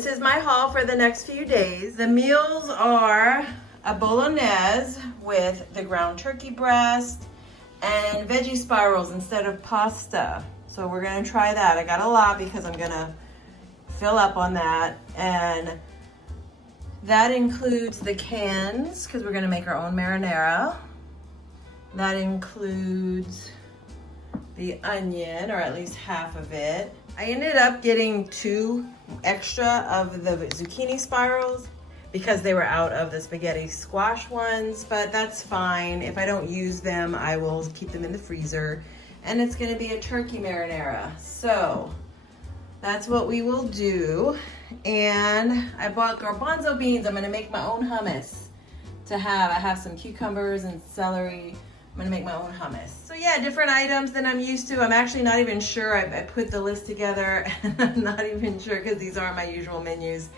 this is my haul for the next few days. The meals are a bolognese with the ground turkey breast and veggie spirals instead of pasta. So we're gonna try that. I got a lot because I'm gonna fill up on that. And that includes the cans because we're gonna make our own marinara. That includes the onion, or at least half of it. I ended up getting 2 extra of the zucchini spirals because they were out of the spaghetti squash ones, but that's fine. If I don't use them, I will keep them in the freezer. And it's gonna be a turkey marinara. So that's what we will do. And I bought garbanzo beans. I'm gonna make my own hummus to have. I have some cucumbers and celery. I'm gonna make my own hummus. So yeah, different items than I'm used to. I'm actually not even sure. I put the list together and I'm not even sure because these aren't my usual menus.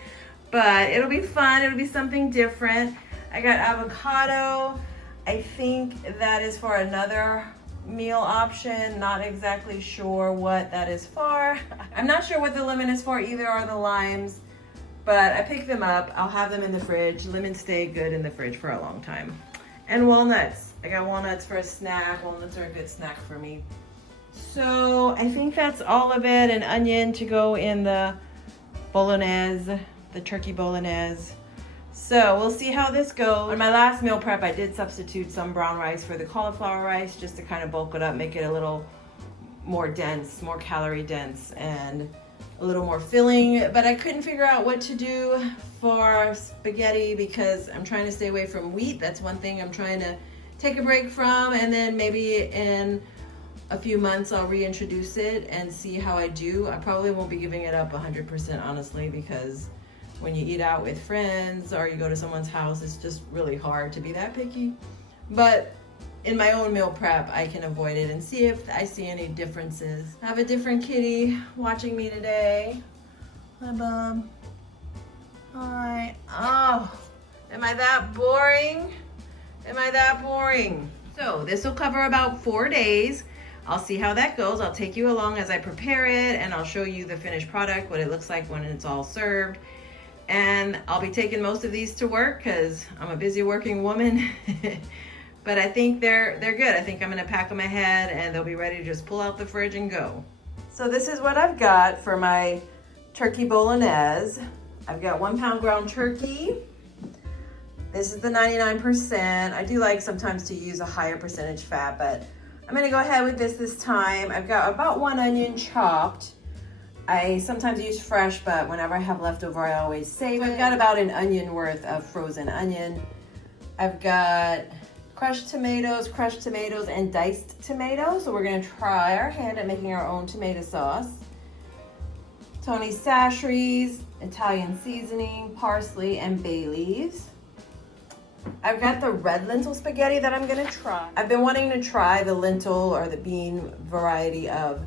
But it'll be fun. It'll be something different. I got avocado. I think that is for another meal option. Not exactly sure what that is for. I'm not sure what the lemon is for either, or the limes. But I picked them up. I'll have them in the fridge. Lemons stay good in the fridge for a long time. And walnuts. I got walnuts for a snack. Walnuts are a good snack for me. So I think that's all of it. An onion to go in the bolognese, the turkey bolognese. So we'll see how this goes. On my last meal prep, I did substitute some brown rice for the cauliflower rice just to kind of bulk it up, make it a little more dense, more calorie dense, and a little more filling. But I couldn't figure out what to do for spaghetti because I'm trying to stay away from wheat. That's one thing I'm trying to take a break from, and then maybe in a few months I'll reintroduce it and see how I do. I probably won't be giving it up 100% honestly, because when you eat out with friends or you go to someone's house, it's just really hard to be that picky. But in my own meal prep, I can avoid it and see if I see any differences. I have a different kitty watching me today. Hi, Bub. Hi. Oh, am I that boring? Am I that boring? So this will cover about 4 days. I'll see how that goes. I'll take you along as I prepare it, and I'll show you the finished product, what it looks like when it's all served. And I'll be taking most of these to work because I'm a busy working woman. But I think they're good. I think I'm gonna pack them ahead and they'll be ready to just pull out the fridge and go. So this is what I've got for my turkey bolognese. I've got 1 pound ground turkey. This is the 99%. I do like sometimes to use a higher percentage fat, but I'm gonna go ahead with this time. I've got about 1 onion chopped. I sometimes use fresh, but whenever I have leftover, I always save it. I've got about an onion worth of frozen onion. I've got crushed tomatoes, and diced tomatoes. So we're gonna try our hand at making our own tomato sauce. Tony Chachere's, Italian seasoning, parsley, and bay leaves. I've got the red lentil spaghetti that I'm gonna try. I've been wanting to try the lentil or the bean variety of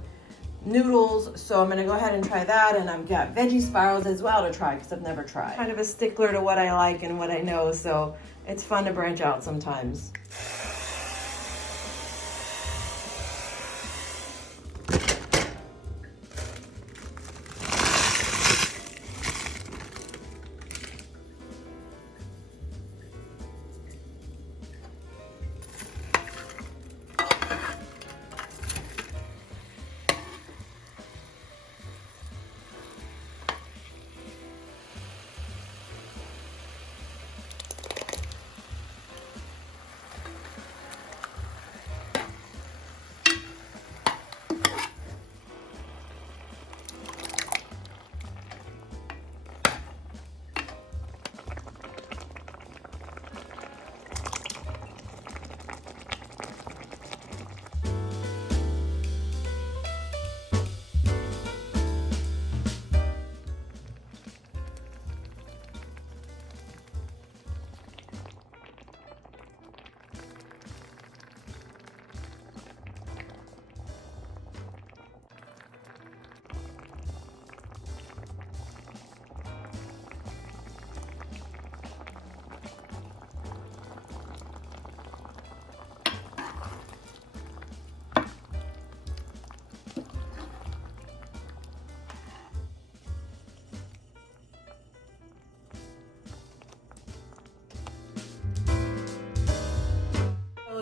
noodles, so I'm gonna go ahead and try that. And I've got veggie spirals as well to try because I've never tried. Kind of a stickler to what I like and what I know, so it's fun to branch out sometimes.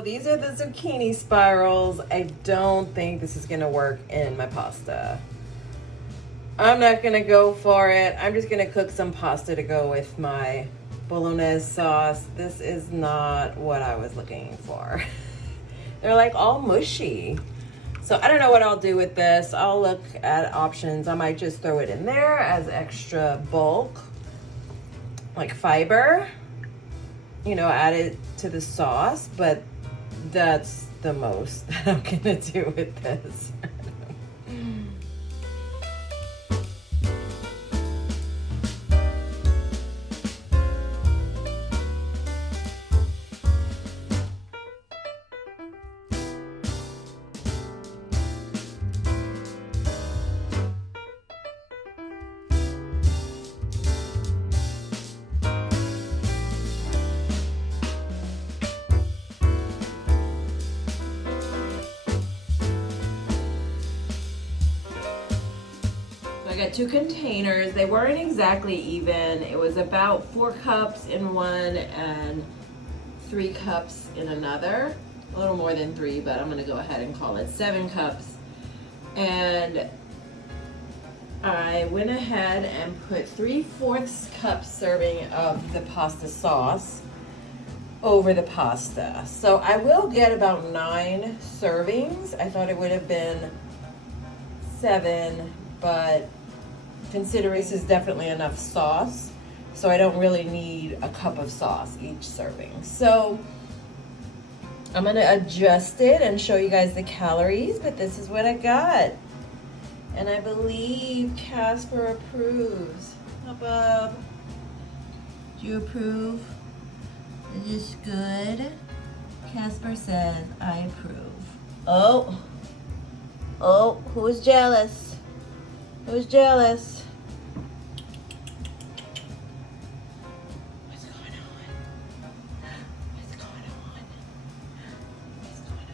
These are the zucchini spirals. I don't think this is gonna work in my pasta. I'm not gonna go for it. I'm just gonna cook some pasta to go with my bolognese sauce. This is not what I was looking for. They're like all mushy. So I don't know what I'll do with this. I'll look at options. I might just throw it in there as extra bulk, like fiber, you know, add it to the sauce, but that's the most that I'm gonna do with this. I got 2 containers. They weren't exactly even. It was about 4 cups in one and 3 cups in another. A little more than 3, but I'm gonna go ahead and call it 7 cups. And I went ahead and put 3/4 cup serving of the pasta sauce over the pasta. So I will get about 9 servings. I thought it would have been 7, but considering this is definitely enough sauce, so I don't really need a cup of sauce each serving. So I'm gonna adjust it and show you guys the calories, but this is what I got. And I believe Casper approves. Huh, Bob? Do you approve? Is this good? Casper says, I approve. Oh, who's jealous? Who's jealous? What's going on? What's going on? What's going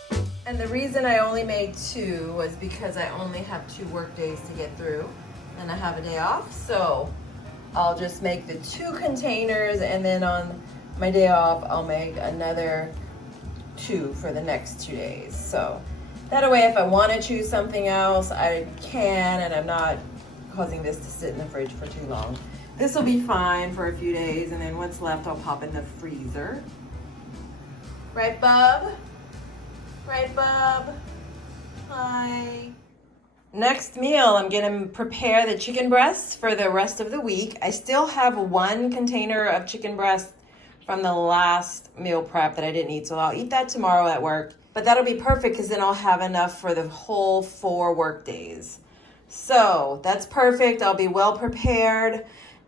on? And the reason I only made 2 was because I only have 2 work days to get through, and I have a day off, so I'll just make the 2 containers, and then on my day off, I'll make another 2 for the next 2 days. So that way, if I want to choose something else, I can, and I'm not causing this to sit in the fridge for too long. This will be fine for a few days, and then what's left, I'll pop in the freezer. Right, Bub? Right, Bub? Hi. Next meal, I'm gonna prepare the chicken breasts for the rest of the week. I still have 1 container of chicken breast from the last meal prep that I didn't eat, so I'll eat that tomorrow at work. But that'll be perfect because then I'll have enough for the whole 4 work days. So that's perfect. I'll be well prepared.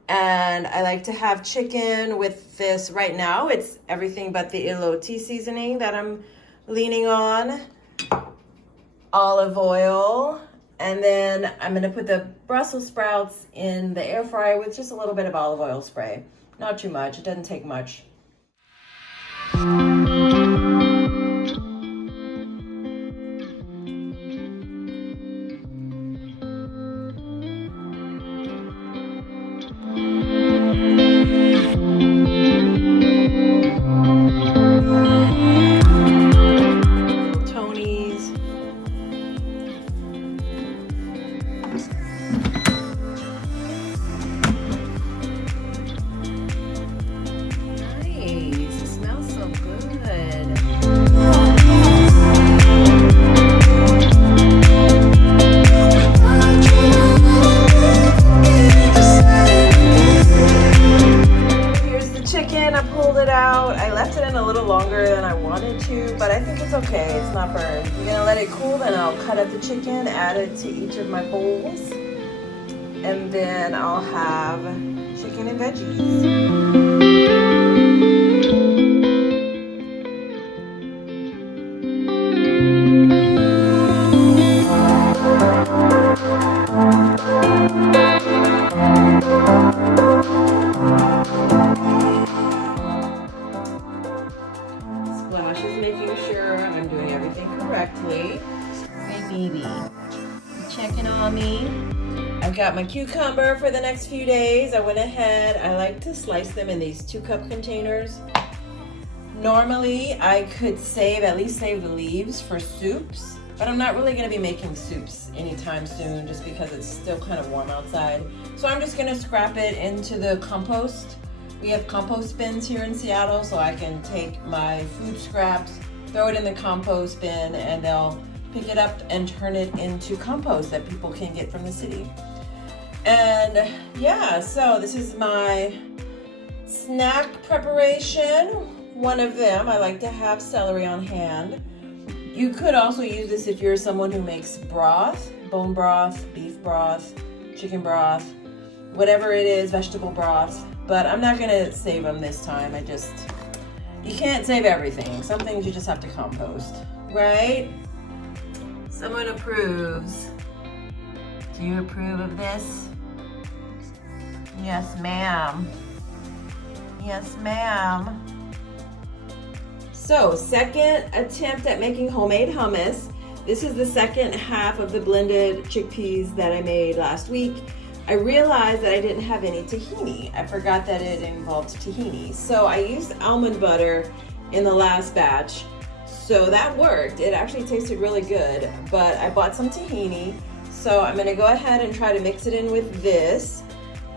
And I like to have chicken with this right now. It's everything but the elote seasoning that I'm leaning on. Olive oil. And then I'm gonna put the Brussels sprouts in the air fryer with just a little bit of olive oil spray. Not too much, it doesn't take much. But I think it's okay, it's not burned. We're gonna let it cool, then I'll cut up the chicken, add it to each of my bowls, and then I'll have chicken and veggies. Making sure I'm doing everything correctly. Hey baby, you checking on me? I've got my cucumber for the next few days. I went ahead, I like to slice them in these 2-cup containers. Normally I could at least save the leaves for soups, but I'm not really gonna be making soups anytime soon just because it's still kind of warm outside. So I'm just gonna scrap it into the compost. We have compost bins here in Seattle, so I can take my food scraps, throw it in the compost bin, and they'll pick it up and turn it into compost that people can get from the city. And yeah, so this is my snack preparation. One of them, I like to have celery on hand. You could also use this if you're someone who makes broth, bone broth, beef broth, chicken broth, whatever it is, vegetable broth. But I'm not gonna save them this time. You can't save everything. Some things you just have to compost, right? Someone approves. Do you approve of this? Yes, ma'am. Yes, ma'am. So, second attempt at making homemade hummus. This is the second half of the blended chickpeas that I made last week. I realized that I didn't have any tahini. I forgot that it involved tahini. So I used almond butter in the last batch. So that worked. It actually tasted really good, but I bought some tahini. So I'm gonna go ahead and try to mix it in with this.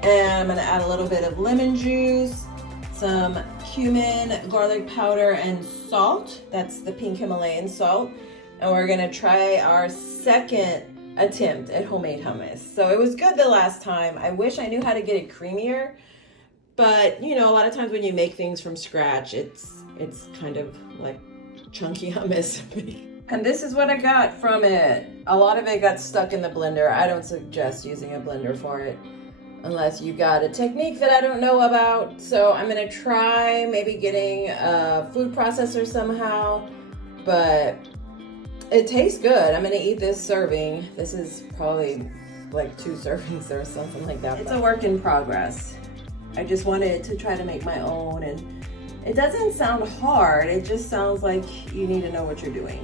And I'm gonna add a little bit of lemon juice, some cumin, garlic powder, and salt. That's the pink Himalayan salt. And we're gonna try our second attempt at homemade hummus. So it was good the last time. I wish I knew how to get it creamier, but you know, a lot of times when you make things from scratch, it's kind of like chunky hummus. And this is what I got from it. A lot of it got stuck in the blender. I don't suggest using a blender for it unless you got a technique that I don't know about. So I'm gonna try maybe getting a food processor somehow, but it tastes good. I'm gonna eat this serving. This is probably like 2 servings or something like that. It's a work in progress. I just wanted to try to make my own, and it doesn't sound hard. It just sounds like you need to know what you're doing.